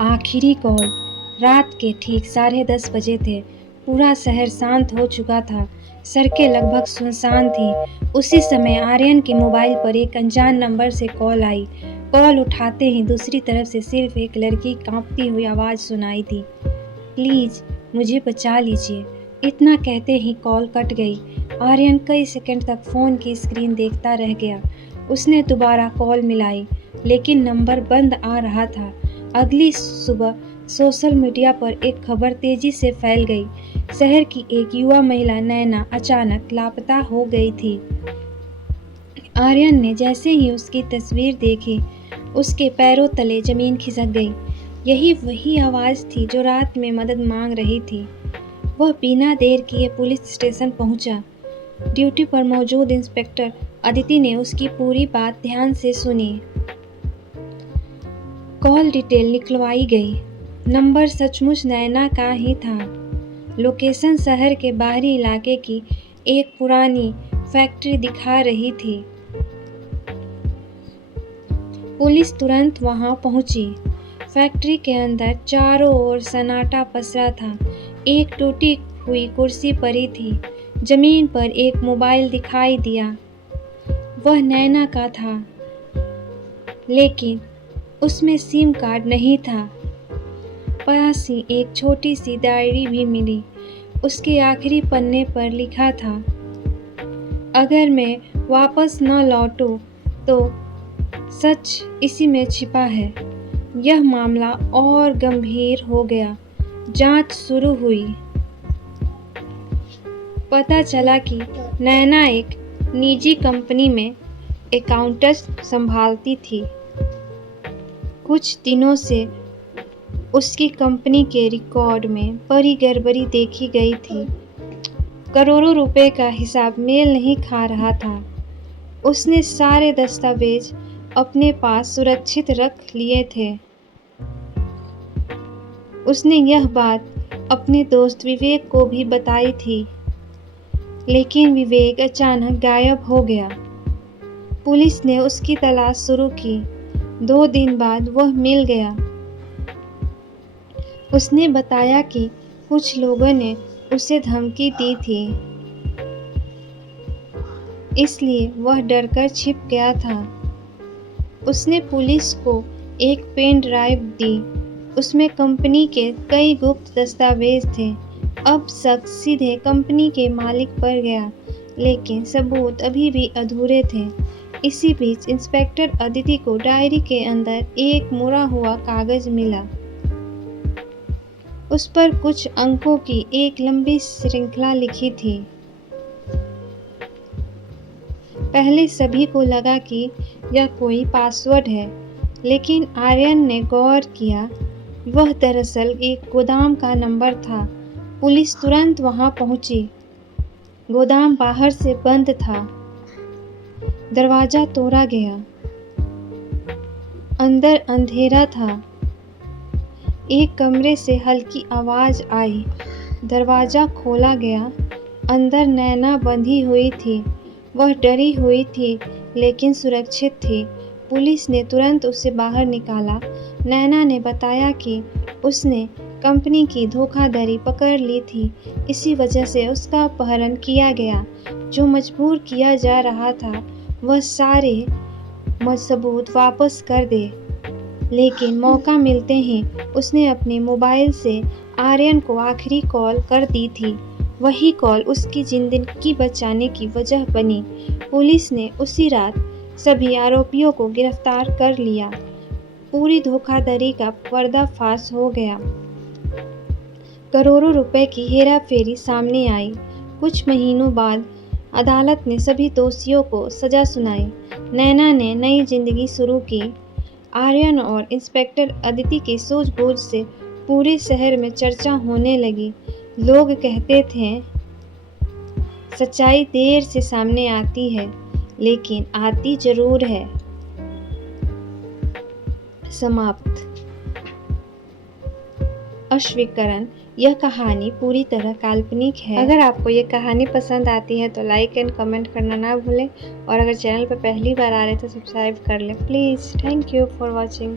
आखिरी कॉल रात के ठीक 10:30 बजे थे। पूरा शहर शांत हो चुका था। सड़कें लगभग सुनसान थीं। उसी समय आर्यन के मोबाइल पर एक अनजान नंबर से कॉल आई। कॉल उठाते ही दूसरी तरफ से सिर्फ एक लड़की की कांपती हुई आवाज़ सुनाई दी। प्लीज़ मुझे बचा लीजिए। इतना कहते ही कॉल कट गई। आर्यन कई सेकंड तक फ़ोन की स्क्रीन देखता रह गया। उसने दोबारा कॉल मिलाई, लेकिन नंबर बंद आ रहा था। अगली सुबह सोशल मीडिया पर एक खबर तेजी से फैल गई। शहर की एक युवा महिला नैना अचानक लापता हो गई थी। आर्यन ने जैसे ही उसकी तस्वीर देखी, उसके पैरों तले जमीन खिसक गई। यही वही आवाज़ थी जो रात में मदद मांग रही थी। वह बिना देर किए पुलिस स्टेशन पहुंचा। ड्यूटी पर मौजूद इंस्पेक्टर अदिति ने उसकी पूरी बात ध्यान से सुनी। कॉल डिटेल निकलवाई गई। नंबर सचमुच नैना का ही था। लोकेशन शहर के बाहरी इलाके की एक पुरानी फैक्ट्री दिखा रही थी। पुलिस तुरंत वहां पहुंची। फैक्ट्री के अंदर चारों ओर सन्नाटा पसरा था। एक टूटी हुई कुर्सी पड़ी थी। जमीन पर एक मोबाइल दिखाई दिया। वह नैना का था, लेकिन उसमें सिम कार्ड नहीं था। पास ही एक छोटी सी डायरी भी मिली। उसके आखिरी पन्ने पर लिखा था, अगर मैं वापस न लौटूं तो सच इसी में छिपा है। यह मामला और गंभीर हो गया। जांच शुरू हुई। पता चला कि नैना एक निजी कंपनी में अकाउंटेंट संभालती थी। कुछ दिनों से उसकी कंपनी के रिकॉर्ड में बड़ी गड़बड़ी देखी गई थी। करोड़ों रुपए का हिसाब मेल नहीं खा रहा था। उसने सारे दस्तावेज अपने पास सुरक्षित रख लिए थे। उसने यह बात अपने दोस्त विवेक को भी बताई थी, लेकिन विवेक अचानक गायब हो गया। पुलिस ने उसकी तलाश शुरू की। 2 दिन बाद वह मिल गया। उसने बताया कि कुछ लोगों ने उसे धमकी दी थी, इसलिए वह डरकर छिप गया था। उसने पुलिस को एक पेन ड्राइव दी। उसमें कंपनी के कई गुप्त दस्तावेज थे। अब शक सीधे कंपनी के मालिक पर गया, लेकिन सबूत अभी भी अधूरे थे। इसी बीच इंस्पेक्टर अदिति को डायरी के अंदर एक मुड़ा हुआ कागज मिला। उस पर कुछ अंकों की एक लंबी श्रृंखला लिखी थी। पहले सभी को लगा कि यह कोई पासवर्ड है, लेकिन आर्यन ने गौर किया, वह दरअसल एक गोदाम का नंबर था। पुलिस तुरंत वहां पहुंची। गोदाम बाहर से बंद था। दरवाजा तोड़ा गया। अंदर अंधेरा था। एक कमरे से हल्की आवाज आई। दरवाजा खोला गया। अंदर नैना बंधी हुई थी। वह डरी हुई थी, लेकिन सुरक्षित थी। पुलिस ने तुरंत उसे बाहर निकाला। नैना ने बताया कि उसने कंपनी की धोखाधड़ी पकड़ ली थी। इसी वजह से उसका अपहरण किया गया। जो मजबूर किया जा रहा था वह सारे सबूत वापस कर दे, लेकिन मौका मिलते ही उसने अपने मोबाइल से आर्यन को आखिरी कॉल कर दी थी। वही कॉल उसकी जिंदगी बचाने की वजह बनी। पुलिस ने उसी रात सभी आरोपियों को गिरफ्तार कर लिया। पूरी धोखाधड़ी का पर्दाफाश हो गया। करोड़ों रुपए की हेराफेरी सामने आई। कुछ महीनों बाद अदालत ने सभी दोषियों को सजा सुनाई। नैना ने नई जिंदगी शुरू की। आर्यन और इंस्पेक्टर अदिति की सूझबूझ से पूरे शहर में चर्चा होने लगी। लोग कहते थे, सच्चाई देर से सामने आती है, लेकिन आती जरूर है। समाप्त। अश्वीकरण। यह कहानी पूरी तरह काल्पनिक है। अगर आपको ये कहानी पसंद आती है तो लाइक एंड कमेंट करना ना भूलें, और अगर चैनल पर पहली बार आ रहे तो सब्सक्राइब कर लें please. Thank you for watching.